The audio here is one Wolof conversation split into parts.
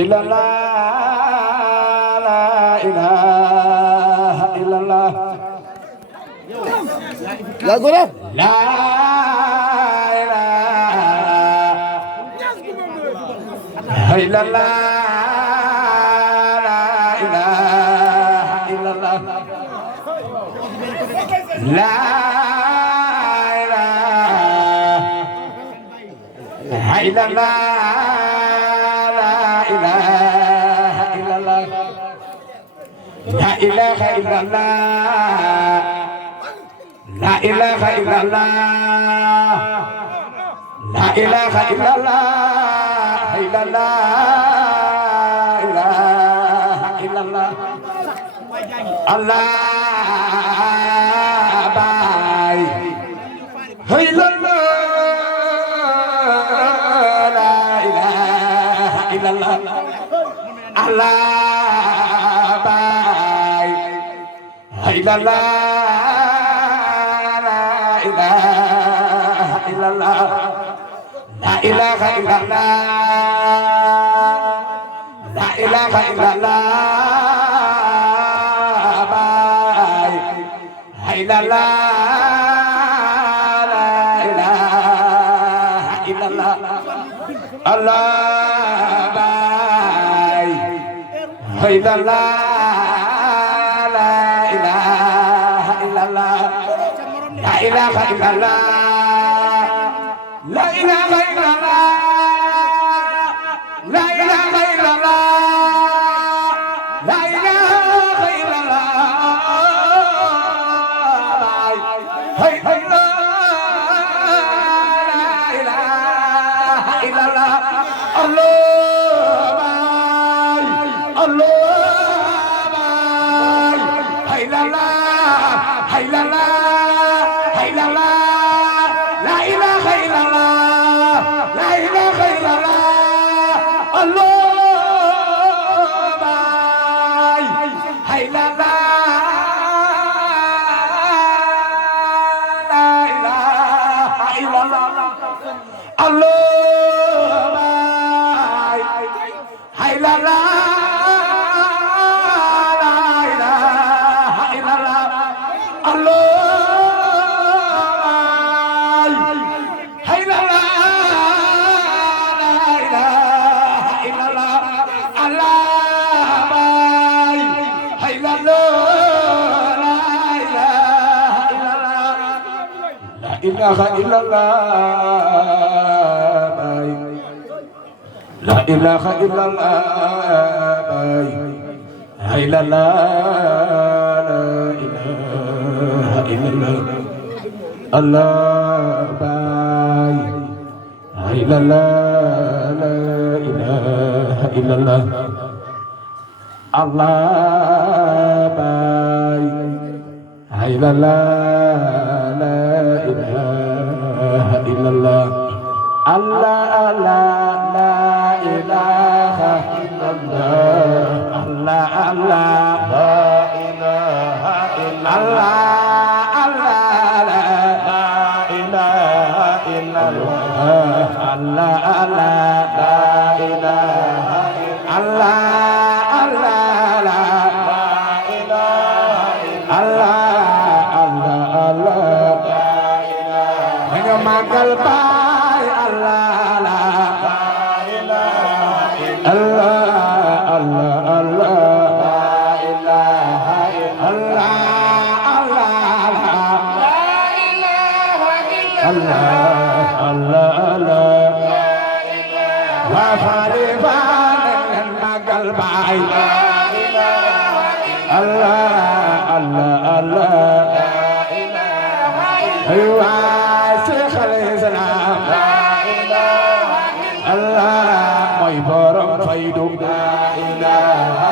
illallah la ilaha illallah lagu la la ilaha illallah la ilaha illallah la ilaha illallah la ilaha illallah la ilaha illallah la ilaha illallah illallah ilaha illallah Allah bay illallah la ilaha illallah Allah illallah la ilaha illallah la ilaha illallah la ilaha illallah illallah la ilaha illallah Allah bay illallah la ilaha illallah la ilaha illallah la ilaha illallah la ilaha illallah hay hay la ilaha illallah Allah bay Allah bay hay la la hay la la ilaha illallah la ilaha illallah la ilaha illallah Allah bay illallah la ilaha illallah Allah bay illallah illallah Allah Allah la ilaha illallah Allah Allah la ilaha illallah Allah la ilaha illallah Allah Allah la ilaha illallah Allah la ilaha illallah Allah Allah magal bay Allah la ilaha illallah Allah Allah la ilaha illallah Allah la ilaha illallah Allah Allah wa fariban magal bay la ilaha illallah Allah Allah la ilaha illallah borom faydu la ilaha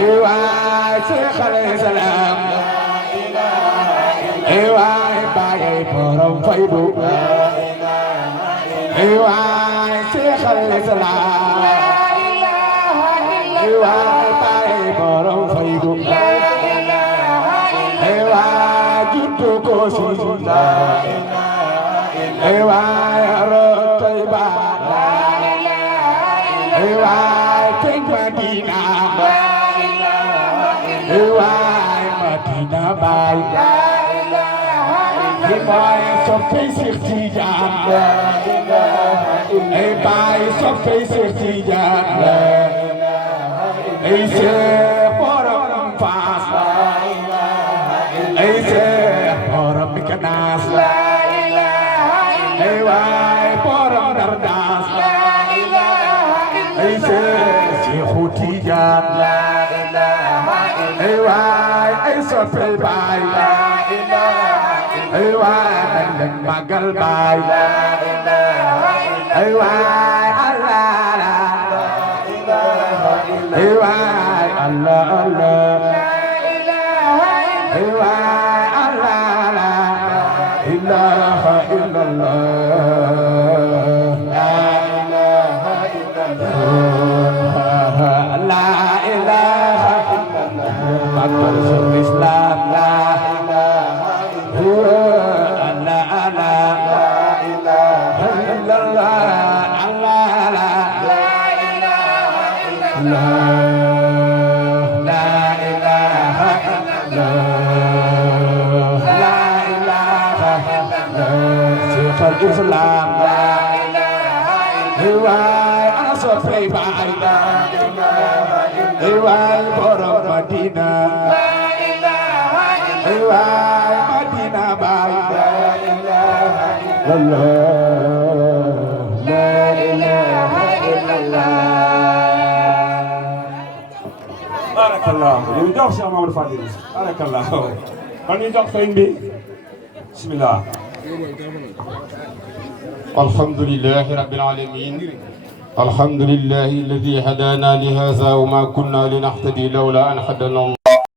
illallah Cheikh alayhi salam la ilaha illallah baay borom faydu la ilaha illallah Cheikh alayhi salam la ilaha illallah baay borom faydu la ilaha illallah juddu ko si la ilaha illallah rotoy ba la ilaha illallah Madina waay Madina baay baay soppey Seex Tijaan ay baay soppey Seex Tijaan ay Seex borom Faas ay Seex borom Mikanaas ay waay borom Dardaas ay Seexu Tijaan ay waay ay soppey baay ay waay nañ leen màggal baay ay waay Allah ay waay Allah Allah ay waay Allah la ilaha illallah la ilaha illallah la ilaha illallah akbar Islam la ilaha illallah Allah Allah la ilaha illallah Allah la ilaha illallah la ilaha illallah la ilaha illallah Seex al-Islam la ilaha illallah ana soppey baay la ilaha illallah borom Madina la ilaha illallah Madina baay la ilaha illallah la ilaha illallah barakallah ñu jox Cheikh Mamadou Fadil barakallah kon ñu jox sëñ bi bismillah alhamdulillahi rabbil alamin alhamdulillahi alladhi hadana li hadha wa ma kunna linahtadi lawla an hadana